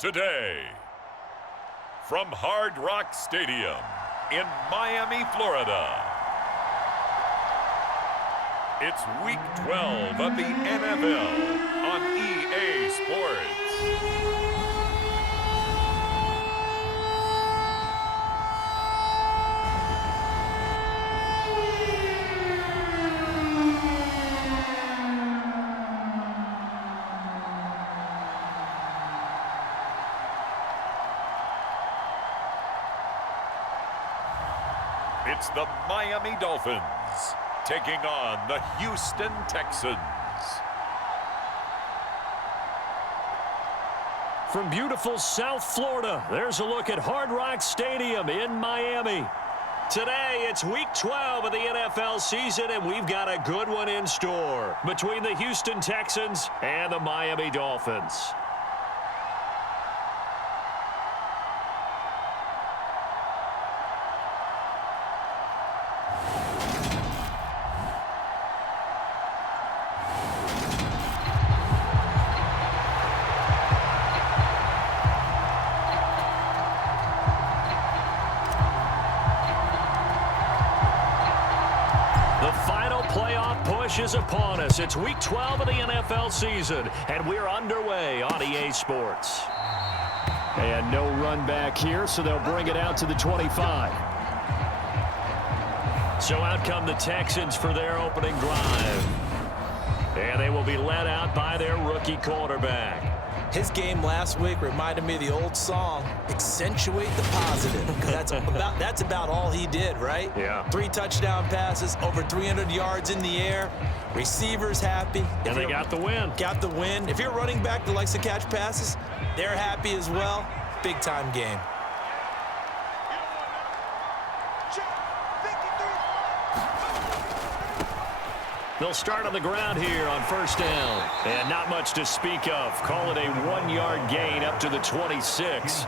Today, from Hard Rock Stadium in Miami, Florida, it's Week 12 of the NFL on EA Sports. It's the Miami Dolphins taking on the Houston Texans. From beautiful South Florida, there's a look at Hard Rock Stadium in Miami. Today, it's Week 12 of the NFL season, and we've got a good one in store between the Houston Texans and the Miami Dolphins. Is upon us. It's Week 12 of the NFL season, and we're underway on EA Sports. And no run back here, so they'll bring it out to the 25. So out come the Texans for their opening drive. And they will be led out by their rookie quarterback. His game last week reminded me of the old song, accentuate the positive. That's about all he did, right? Yeah. 3 touchdown passes, over 300 yards in the air, receivers happy. And they got the win. Got the win. If you're a running back that likes to catch passes, they're happy as well. Big-time game. They'll start on the ground here on first down. And not much to speak of. Call it a 1-yard gain up to the 26.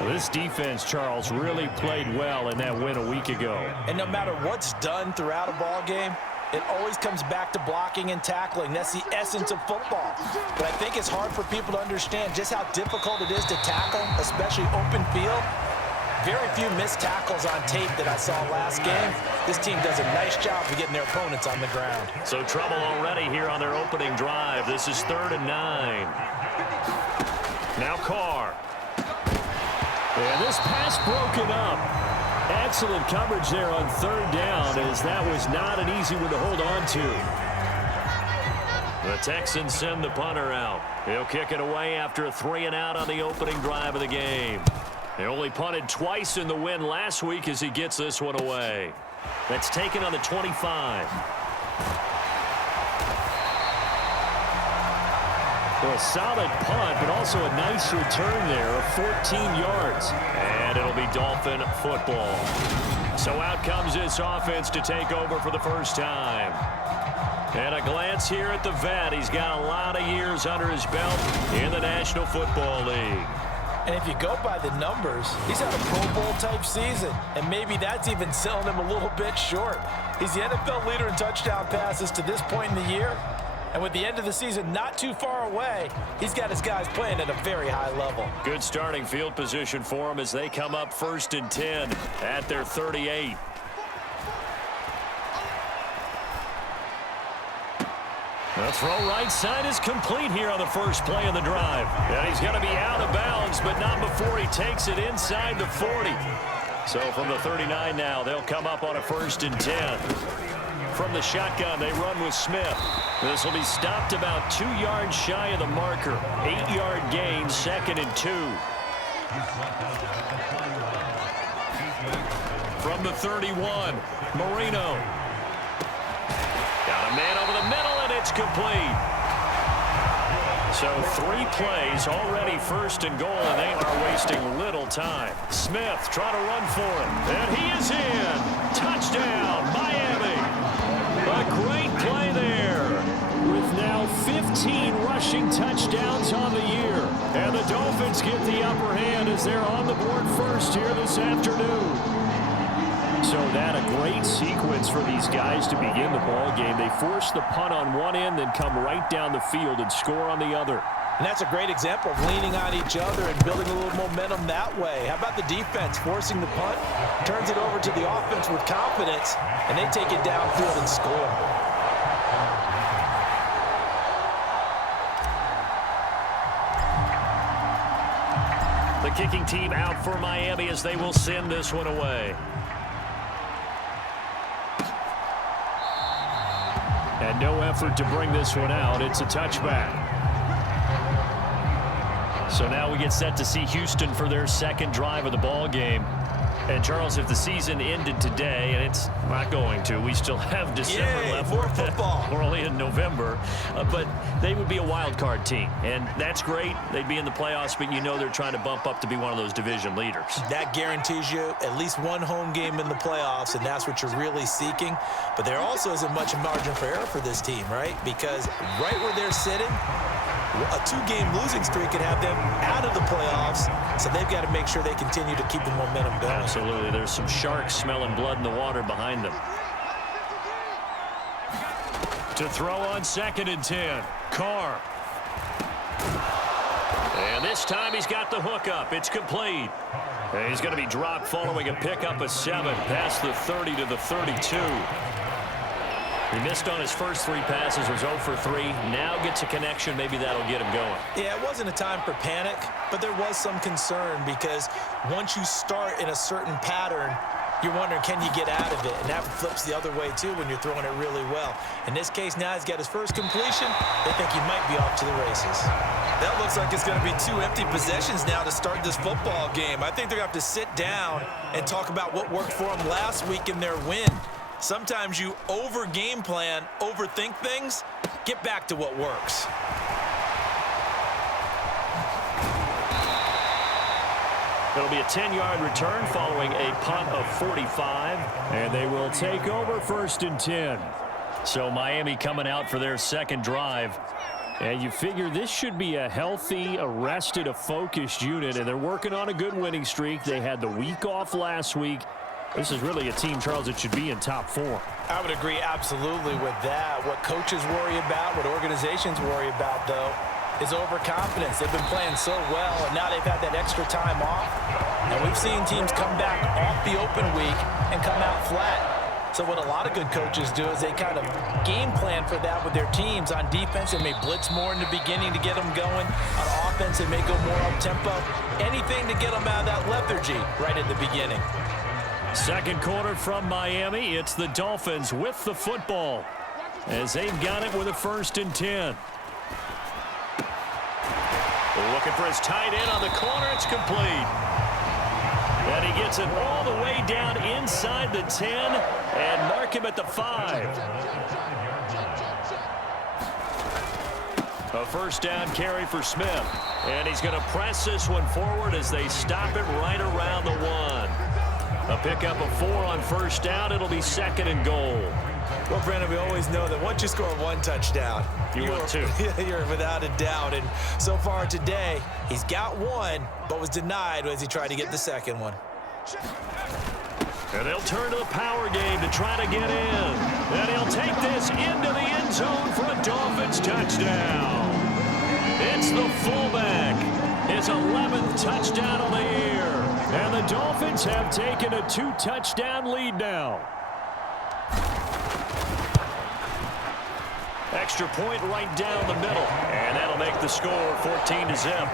This defense, Charles, really played well in that win a week ago. And no matter what's done throughout a ball game, it always comes back to blocking and tackling. That's the essence of football. But I think it's hard for people to understand just how difficult it is to tackle, especially open field. Very few missed tackles on tape that I saw last game. This team does a nice job of getting their opponents on the ground. So trouble already here on their opening drive. This is 3rd and 9. Now Carr. And this pass broken up. Excellent coverage there on 3rd down, as that was not an easy one to hold on to. The Texans send the punter out. He'll kick it away after a 3-and-out on the opening drive of the game. They only punted twice in the win last week as he gets this one away. That's taken on the 25. Well, a solid punt, but also a nice return there of 14 yards. And it'll be Dolphin football. So out comes this offense to take over for the first time. And a glance here at the vet. He's got a lot of years under his belt in the National Football League. And if you go by the numbers, he's had a Pro Bowl-type season. And maybe that's even selling him a little bit short. He's the NFL leader in touchdown passes to this point in the year. And with the end of the season not too far away, he's got his guys playing at a very high level. Good starting field position for him as they come up 1st and 10 at their 38. The throw right side is complete here on the first play of the drive. And he's going to be out of bounds, but not before he takes it inside the 40. So from the 39 now, they'll come up on a 1st and 10. From the shotgun, they run with Smith. This will be stopped about 2 yards shy of the marker. 8-yard gain, 2nd and 2. From the 31, Marino. Got a man over the middle, and it's complete. So 3 plays, already 1st and goal, and they are wasting little time. Smith trying to run for it, and he is in. Touchdown, Miami. A great play there, with now 15 rushing touchdowns on the year. And the Dolphins get the upper hand as they're on the board first here this afternoon. So that a great sequence for these guys to begin the ball game. They force the punt on one end, then come right down the field and score on the other. And that's a great example of leaning on each other and building a little momentum that way. How about the defense forcing the punt? Turns it over to the offense with confidence, and they take it downfield and score. The kicking team out for Miami as they will send this one away. And no effort to bring this one out. It's a touchback. So now we get set to see Houston for their second drive of the ball game. And Charles, if the season ended today, and it's not going to, we still have December left. More football. We're only in November, but they would be a wild card team, and that's great. They'd be in the playoffs, but you know they're trying to bump up to be one of those division leaders. That guarantees you at least one home game in the playoffs, and that's what you're really seeking. But there also isn't much margin for error for this team, right? Because right where they're sitting, a two-game losing streak could have them out of the playoffs, so they've got to make sure they continue to keep the momentum going. Absolutely. There's some sharks smelling blood in the water behind them. To throw on 2nd and 10. Carr. And this time he's got the hook up. It's complete. And he's going to be dropped following a pickup of 7 past the 30 to the 32. He missed on his first 3 passes, was 0 for 3. Now gets a connection. Maybe that'll get him going. Yeah, it wasn't a time for panic, but there was some concern because once you start in a certain pattern, you're wondering, can you get out of it? And that flips the other way, too, when you're throwing it really well. In this case, now he's got his first completion. They think he might be off to the races. That looks like it's going to be 2 empty possessions now to start this football game. I think they're going to have to sit down and talk about what worked for them last week in their win. Sometimes you over-game plan, overthink things. Get back to what works. It'll be a 10-yard return following a punt of 45. And they will take over 1st and 10. So Miami coming out for their second drive. And you figure this should be a healthy, a rested, a focused unit. And they're working on a good winning streak. They had the week off last week. This is really a team, Charles, that should be in top 4. I would agree absolutely with that. What coaches worry about, what organizations worry about, though, is overconfidence. They've been playing so well, and now they've had that extra time off. And we've seen teams come back off the open week and come out flat. So what a lot of good coaches do is they kind of game plan for that with their teams. On defense, they may blitz more in the beginning to get them going. On offense, they may go more up-tempo. Anything to get them out of that lethargy right at the beginning. Second quarter from Miami. It's the Dolphins with the football as they've got it with a 1st and 10. Looking for his tight end on the corner. It's complete. And he gets it all the way down inside the 10 and mark him at the 5. A 1st down carry for Smith. And he's going to press this one forward as they stop it right around the 1. A pickup of 4 on 1st down. It'll be 2nd and goal. Well, Brandon, we always know that once you score 1 touchdown, you want 2. You're without a doubt. And so far today, he's got 1, but was denied as he tried to get the 2nd one. And they'll turn to the power game to try to get in. And he'll take this into the end zone for a Dolphins touchdown. It's the fullback. His 11th touchdown of the year. And the Dolphins have taken a 2-touchdown lead now. Extra point right down the middle. And that'll make the score 14-0.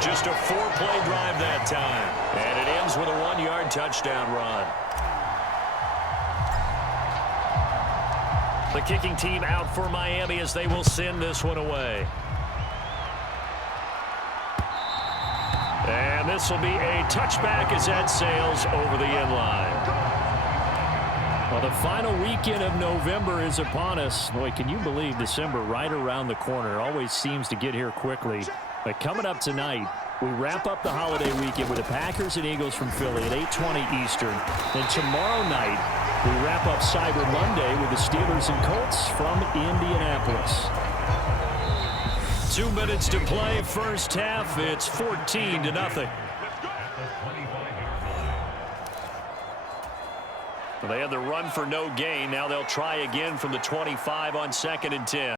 Just a 4-play drive that time. And it ends with a 1-yard touchdown run. The kicking team out for Miami as they will send this one away. And this will be a touchback as that sails over the end line. Well, the final weekend of November is upon us. Boy, can you believe December right around the corner? Always seems to get here quickly. But coming up tonight, we wrap up the holiday weekend with the Packers and Eagles from Philly at 8:20 Eastern. And tomorrow night, we wrap up Cyber Monday with the Steelers and Colts from Indianapolis. 2 minutes to play, first half. It's 14-0. Well, they had the run for no gain. Now they'll try again from the 25 on 2nd and 10.